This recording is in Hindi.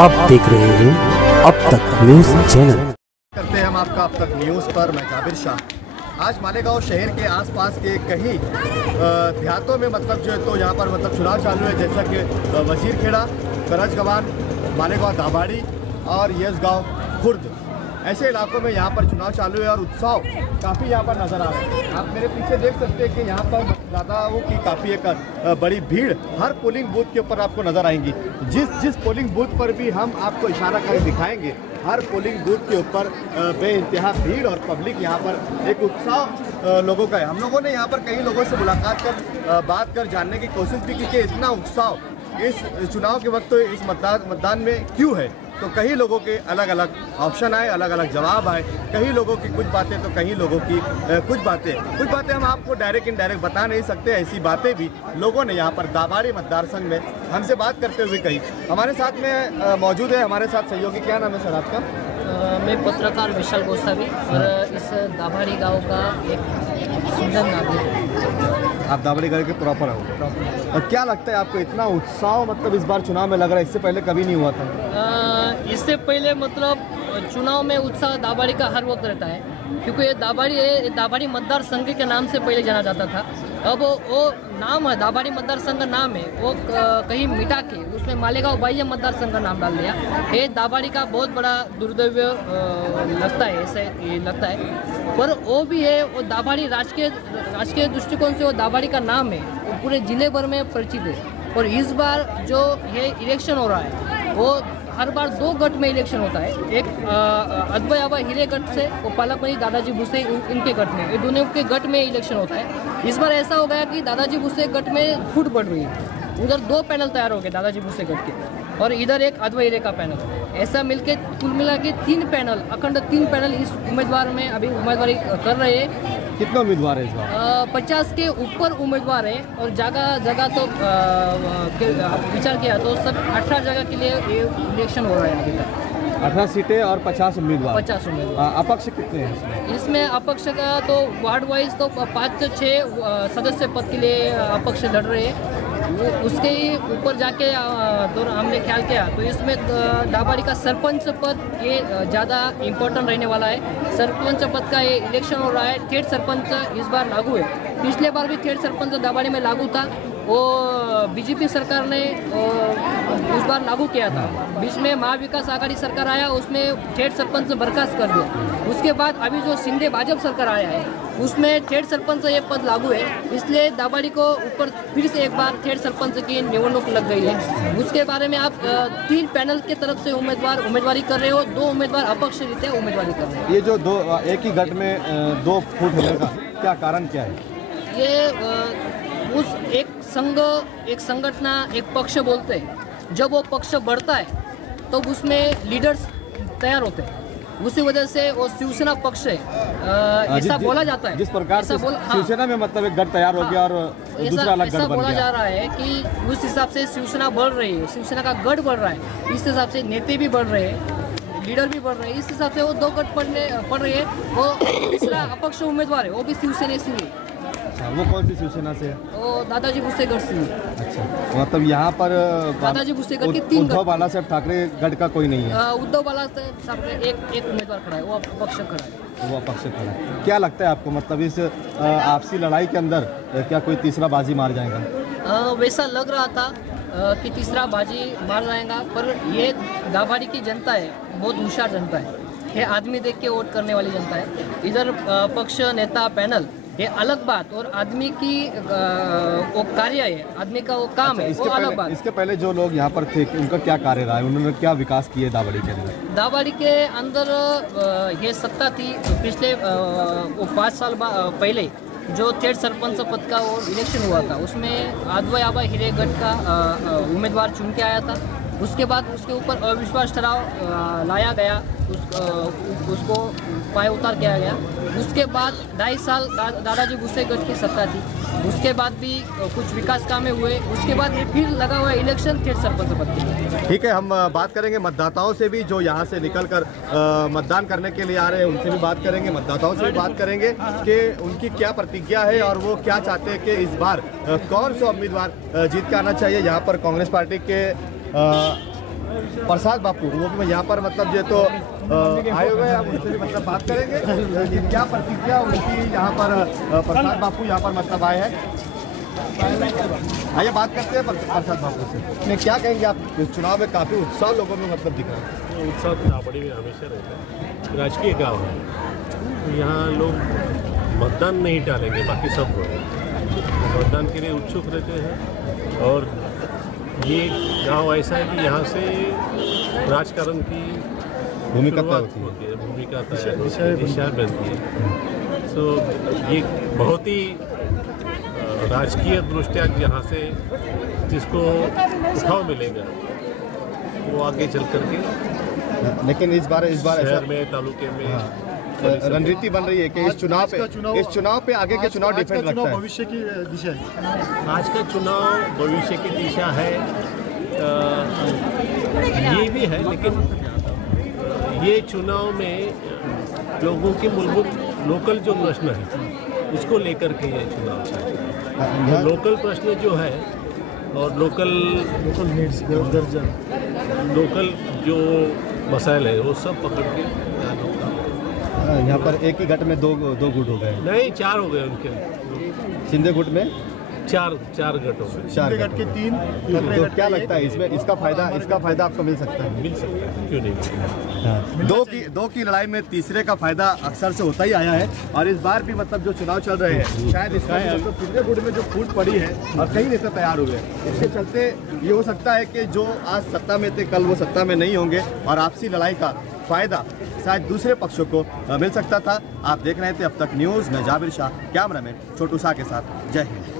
आप देख रहे हैं अब तक न्यूज चैनल। करते हैं हम आपका अब तक न्यूज़ पर। मैं जाबिर शाह। आज मालेगांव शहर के आसपास के कई देहातों में मतलब जो है तो यहाँ पर मतलब चुनाव चालू है, जैसा कि वजीरखेड़ा, करजगवान, मालेगांव दाभाड़ी और येसगांव खुर्द, ऐसे इलाकों में यहाँ पर चुनाव चालू है और उत्साह काफ़ी यहाँ पर नज़र आ रहा है। आप मेरे पीछे देख सकते हैं कि यहाँ पर मतदाताओं की काफ़ी एक बड़ी भीड़ हर पोलिंग बूथ के ऊपर आपको नज़र आएंगी। जिस पोलिंग बूथ पर भी हम आपको इशारा करके दिखाएंगे, हर पोलिंग बूथ के ऊपर बेइंतहा भीड़ और पब्लिक यहाँ पर एक उत्साह लोगों का है। हम लोगों ने यहाँ पर कई लोगों से मुलाकात कर बात कर जानने की कोशिश भी की कि इतना उत्साह इस चुनाव के वक्त इस मतदान में क्यों है। तो कई लोगों के अलग अलग ऑप्शन आए, अलग अलग जवाब आए, कई लोगों की कुछ बातें तो कई लोगों की कुछ बातें हम आपको डायरेक्ट इनडायरेक्ट बता नहीं सकते। ऐसी बातें भी लोगों ने यहाँ पर दाभाड़ी मतदार संघ में हमसे बात करते हुए कही। हमारे साथ में मौजूद है हमारे साथ सहयोगी। क्या नाम है सर आपका? मैं पत्रकार विशाल गोसावी और इस दाभाड़ी गांव का एक सुंदर नागरिक। आप दाभाड़ी गांव के प्रॉपर हो और क्या लगता है आपको इतना उत्साह मतलब इस बार चुनाव में लग रहा है, इससे पहले कभी नहीं हुआ था? इससे पहले मतलब चुनाव में उत्साह दाभाड़ी का हर वक्त रहता है, क्योंकि ये दाभाड़ी मतदार संघ के नाम से पहले जाना जाता था। अब वो नाम है, दाभाड़ी मतदार संघ का नाम है, वो कहीं मिटा के उसमें मालेगांव बाह्य मतदार संघ का नाम डाल दिया। ये दाभाड़ी का बहुत बड़ा दुर्दैव्य लगता है, ऐसे ये लगता है। पर वो भी है, वो दाभाड़ी राजकीय दृष्टिकोण से वो दाभाड़ी का नाम है, वो पूरे जिले भर में परिचित है। और इस बार जो ये इलेक्शन हो रहा है, वो हर बार दो गट में इलेक्शन होता है। एक अद्वैय आबा हिरे गट से, वो पालकमणि दादाजी भुसे इनके गट में, ये दोनों के गट में इलेक्शन होता है। इस बार ऐसा हो गया कि दादाजी भुसे गट में फूट बढ़ रही है। उधर दो पैनल तैयार हो गए दादाजी भुसे गट के, और इधर एक अद्वैय हिरे का पैनल। ऐसा मिलके कुल मिला के 3 पैनल, अखंड 3 पैनल इस उम्मीदवार में अभी उम्मीदवारी कर रहे हैं। कितने उम्मीदवार है इस बार? 50 के ऊपर उम्मीदवार है, और जगह तो विचार किया तो सब 18 जगह के लिए ये इलेक्शन हो रहा है अभी तक। 18 सीटें और 50 उम्मीदवार। 50 उम्मीदवार। अपक्ष कितने हैं इसमें? अपक्ष का तो वार्ड वाइज तो 5 से 6 सदस्य पद के लिए अपक्ष लड़ रहे हैं। उसके ही ऊपर जाके हमने ख्याल किया तो इसमें दाभाड़ी का सरपंच पद ये ज़्यादा इम्पोर्टेंट रहने वाला है। सरपंच पद का ये इलेक्शन हो रहा है। थेट सरपंच इस बार लागू है, पिछले बार भी थेट सरपंच दाभाड़ी में लागू था, वो बीजेपी सरकार ने उस बार लागू किया था। बीच में महाविकास आघाड़ी सरकार आया, उसमें थेट सरपंच बर्खास्त कर दिया। उसके बाद अभी जो शिंदे भाजपा सरकार आया है, उसमें थेट सरपंच ये पद लागू है। इसलिए दाभाड़ी को ऊपर फिर से एक बार थेट सरपंच की निवडणूक लग गई है। उसके बारे में आप 3 पैनल के तरफ से उम्मीदवारी कर रहे हो, 2 उम्मीदवार अपक्ष रीते उम्मीदवारी कर रहे हैं। ये जो एक ही गट में 2 फुट होने का क्या कारण क्या है? ये उस एक संगठन, एक पक्ष बोलते हैं, जब वो पक्ष बढ़ता है तो उसमें लीडर्स तैयार होते हैं। उसी वजह से वो शिवसेना पक्ष है, ऐसा बोला जाता है। जिस प्रकार से शिवसेना में मतलब एक गठ तैयार हो गया और दूसरा अलग गठ बन गया। बोला जा रहा है कि उस हिसाब से शिवसेना बढ़ रही है, शिवसेना का गढ़ बढ़ रहा है, इस हिसाब से नेता भी बढ़ रहे हैं, लीडर भी बढ़ रहे हैं। इस हिसाब से वो 2 गठ पड़ रही है। वो तीसरा अपक्ष उम्मीदवार है, वो भी शिवसेना से है। वो कौन सी शिवसेना से है? वो दादाजी भुसे गढ़ से। अच्छा, मतलब यहाँ पर दादाजी भुसे गढ़ के 3 उद्धव बाला साहब ठाकरे गढ़ का कोई नहीं है। उद्धव बाला साहब एक उम्मीदवार खड़ा है, वो अपक्ष खड़ा है। वो अपक्ष खड़ा है। क्या लगता है आपको मतलब इस आपसी लड़ाई के अंदर क्या कोई तीसरा बाजी मार जाएगा? वैसा लग रहा था कि तीसरा बाजी मार जाएगा, पर ये दाभाड़ी की जनता है, बहुत होशियार जनता है। ये आदमी देख के वोट करने वाली जनता है। इधर पक्ष, नेता, पैनल, ये अलग बात, और आदमी की वो कार्य है, आदमी का वो काम है, वो अलग बात। इसके पहले जो लोग यहाँ पर थे उनका क्या कार्य रहा है, उन्होंने क्या विकास किए दाभाड़ी के अंदर? दाभाड़ी के अंदर ये सत्ता थी पिछले वो 5 साल पहले जो थेट सरपंच पद का वो इलेक्शन हुआ था, उसमें अद्वैय आबा हिरे गढ़ का उम्मीदवार चुन के आया था। उसके बाद उसके ऊपर अविश्वास ठराव लाया गया, उसको पाए उतार किया गया। उसके बाद 2.5 साल दादाजी भुसे गढ़ की सत्ता थी। उसके बाद भी कुछ विकास कामें हुए। उसके बाद ये फिर लगा हुआ इलेक्शन थेट सरपंच पद के। ठीक है, हम बात करेंगे मतदाताओं से भी जो यहाँ से निकलकर मतदान करने के लिए आ रहे हैं, उनसे भी बात करेंगे, मतदाताओं से भी बात करेंगे कि उनकी क्या प्रतिज्ञा है और वो क्या चाहते हैं कि इस बार कौन सा उम्मीदवार जीत के आना चाहिए। यहाँ पर कांग्रेस पार्टी के प्रसाद बापू, वो भी यहाँ पर मतलब जो तो आए हुए हैं, हम उनसे भी मतलब बात करेंगे क्या प्रतिक्रिया उनकी यहाँ पर प्रसाद बापू यहाँ पर मतलब आए हैं। आइए बात करते हैं प्रसाद बापू से। मैं क्या कहेंगे, आप चुनाव में काफ़ी उत्साह लोगों में मतलब दिख रहा है। उत्साह तो दावड़ी में हमेशा रहता है, राजकीय गांव है, यहाँ लोग मतदान नहीं टालेंगे, बाकी सब मतदान के लिए उत्सुक रहते हैं। और ये गांव ऐसा है कि यहाँ से राजकारण की भूमिका होती है, भूमिका दिशा बनती है। सो ये बहुत ही राजकीय दृष्टिया यहाँ से जिसको उठाव मिलेगा वो आगे चल करके, लेकिन इस बार शहर में, तालुके में रणनीति बन रही है कि इस चुनाव पे आगे के चुनाव डिपेंड रखता है। भविष्य की दिशा है, आज का चुनाव भविष्य की दिशा है, ये भी है, लेकिन ये चुनाव में लोगों के मूलभूत लोकल जो प्रश्न है उसको लेकर के ये चुनाव है। लोकल प्रश्न जो है और लोकल नीड्स, दर्जन लोकल जो मसाइल है वो सब पकड़ के यहाँ पर एक ही गट में दो गुट हो गए, नहीं 4 हो गए उनके, शिंदे गुट में 4 गट हो गए, 4 गट के 3। तो क्या लगता है इसमें इसका फायदा आपको मिल सकता है? मिल सकता है, क्यों नहीं मिल सकता। दो की लड़ाई में तीसरे का फायदा अक्सर से होता ही आया है, और इस बार भी मतलब जो चुनाव चल रहे हैं शायद इसका मतलब शिंदे गुट में जो फूट पड़ी है और कई नेता तैयार हुए हैं, इसके चलते ये हो सकता है कि जो आज सत्ता में थे कल वो सत्ता में नहीं होंगे, और आपसी लड़ाई का फायदा शायद दूसरे पक्षों को मिल सकता था। आप देख रहे थे अब तक न्यूज़ में जाबिर शाह, कैमरा में छोटू शाह के साथ। जय हिंद।